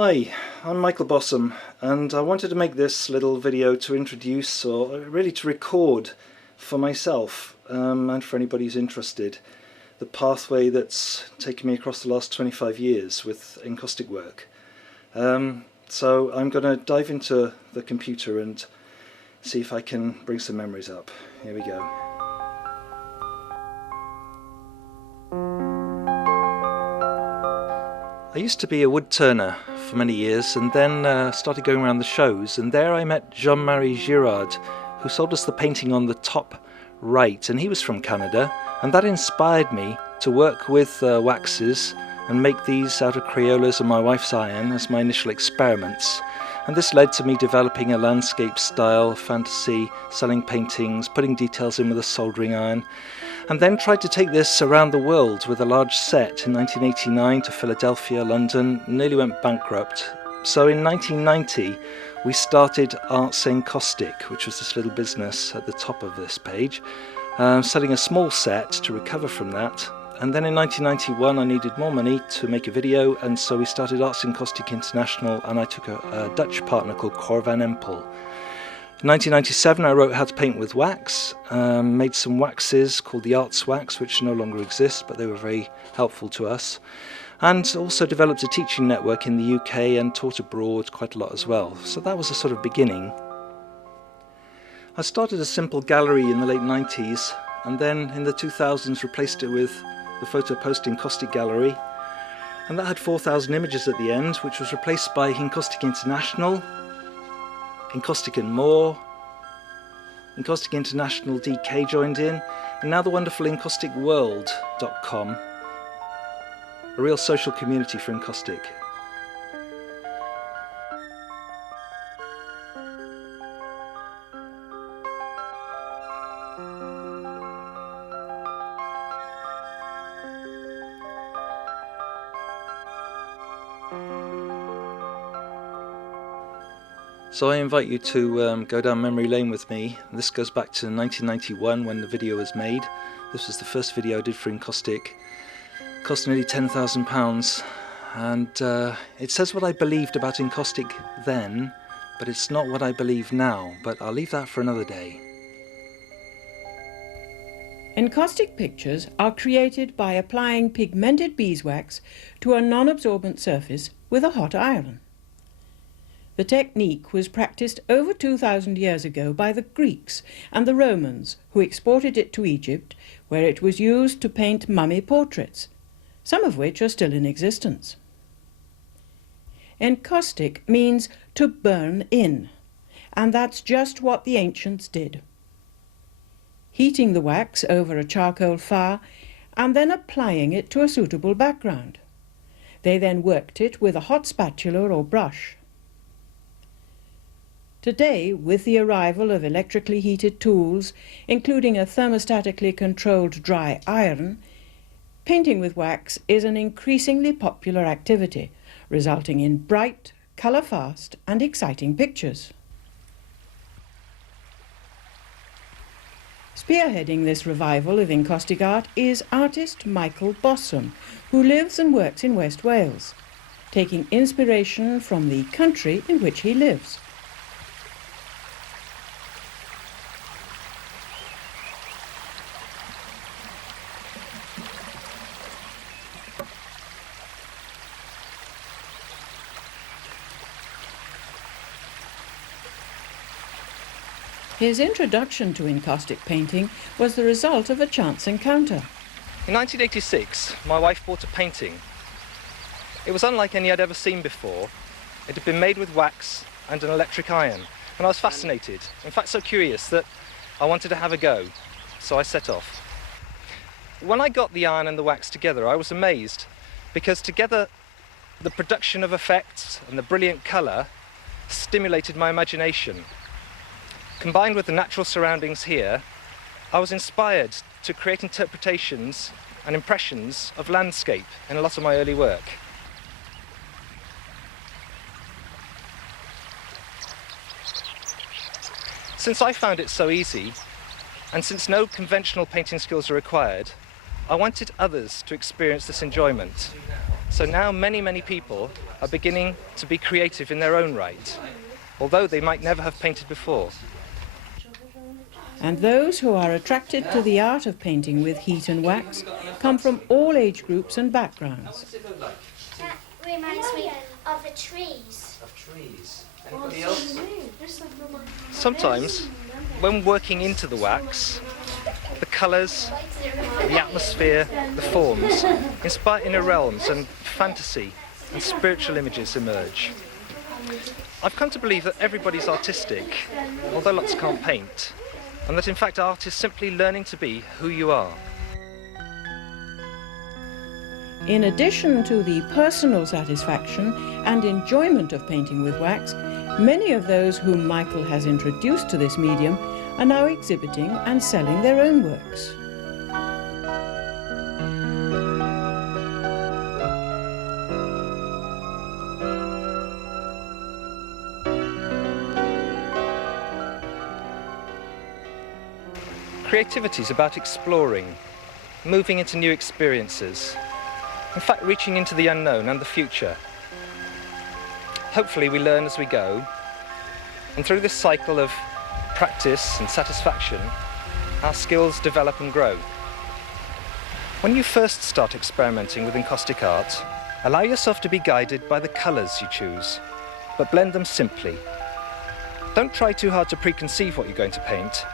Hi, I'm Michael Bossom, and I wanted to make this little video to introduce, or really to record for myself and for anybody who's interested, the pathway that's taken me across the last 25 years with encaustic work. So I'm going to dive into the computer and see if I can bring some memories up. Here we go. I used to be a wood turner for many years, and then started going around the shows, and there I met Jean-Marie Girard, who sold us the painting on the top right, and he was from Canada, and that inspired me to work with waxes and make these out of Crayolas and my wife's iron as my initial experiments. And this led to me developing a landscape style, fantasy, selling paintings, putting details in with a soldering iron, and then tried to take this around the world with a large set in 1989 to Philadelphia, London, nearly went bankrupt. So in 1990 we started Arts Encaustic, which was this little business at the top of this page, selling a small set to recover from that. And then in 1991 I needed more money to make a video, and so we started Arts Encaustic International, and I took a Dutch partner called Cor van Empel. In 1997 I wrote How to Paint with Wax, made some waxes called the Arts Wax, which no longer exist, but they were very helpful to us, and also developed a teaching network in the UK and taught abroad quite a lot as well. So that was a sort of beginning. I started a simple gallery in the late 90s, and then in the 2000s replaced it with the Photo Post Encaustic Gallery, and that had 4,000 images at the end, which was replaced by Encaustic International, Encaustic and More, Encaustic International DK joined in, and now the wonderful encausticworld.com, a real social community for encaustic. So I invite you to go down memory lane with me. This goes back to 1991 when the video was made. This was the first video I did for encaustic. It cost nearly £10,000, and it says what I believed about encaustic then, but it's not what I believe now, but I'll leave that for another day. Encaustic pictures are created by applying pigmented beeswax to a non-absorbent surface with a hot iron. The technique was practiced over 2,000 years ago by the Greeks and the Romans, who exported it to Egypt, where it was used to paint mummy portraits, some of which are still in existence. Encaustic means to burn in, and that's just what the ancients did. Heating the wax over a charcoal fire and then applying it to a suitable background. They then worked it with a hot spatula or brush. Today, with the arrival of electrically heated tools, including a thermostatically controlled dry iron, painting with wax is an increasingly popular activity, resulting in bright, colour-fast and exciting pictures. Spearheading this revival of encaustic art is artist Michael Bossom, who lives and works in West Wales, taking inspiration from the country in which he lives. His introduction to encaustic painting was the result of a chance encounter. In 1986, my wife bought a painting. It was unlike any I'd ever seen before. It had been made with wax and an electric iron, and I was fascinated, in fact so curious that I wanted to have a go, so I set off. When I got the iron and the wax together, I was amazed, because together the production of effects and the brilliant colour stimulated my imagination. Combined with the natural surroundings here, I was inspired to create interpretations and impressions of landscape in a lot of my early work. Since I found it so easy, and since no conventional painting skills are required, I wanted others to experience this enjoyment. So now many people are beginning to be creative in their own right, although they might never have painted before. And those who are attracted to the art of painting with heat and wax come from all age groups and backgrounds. That reminds me of the trees. Of trees. Anybody else? Sometimes, when working into the wax, the colours, the atmosphere, the forms inspire inner realms and fantasy and spiritual images emerge. I've come to believe that everybody's artistic, although lots can't paint, and that in fact art is simply learning to be who you are. In addition to the personal satisfaction and enjoyment of painting with wax, many of those whom Michael has introduced to this medium are now exhibiting and selling their own works. Creativity is about exploring, moving into new experiences, in fact reaching into the unknown and the future. Hopefully we learn as we go, and through this cycle of practice and satisfaction, our skills develop and grow. When you first start experimenting with encaustic art, allow yourself to be guided by the colours you choose, but blend them simply. Don't try too hard to preconceive what you're going to paint,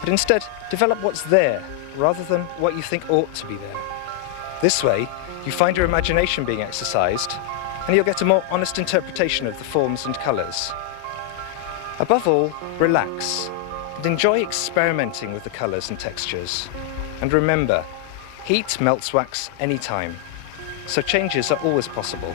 but instead develop what's there rather than what you think ought to be there. This way, you find your imagination being exercised, and you'll get a more honest interpretation of the forms and colours. Above all, relax and enjoy experimenting with the colours and textures. And remember, heat melts wax anytime, so changes are always possible.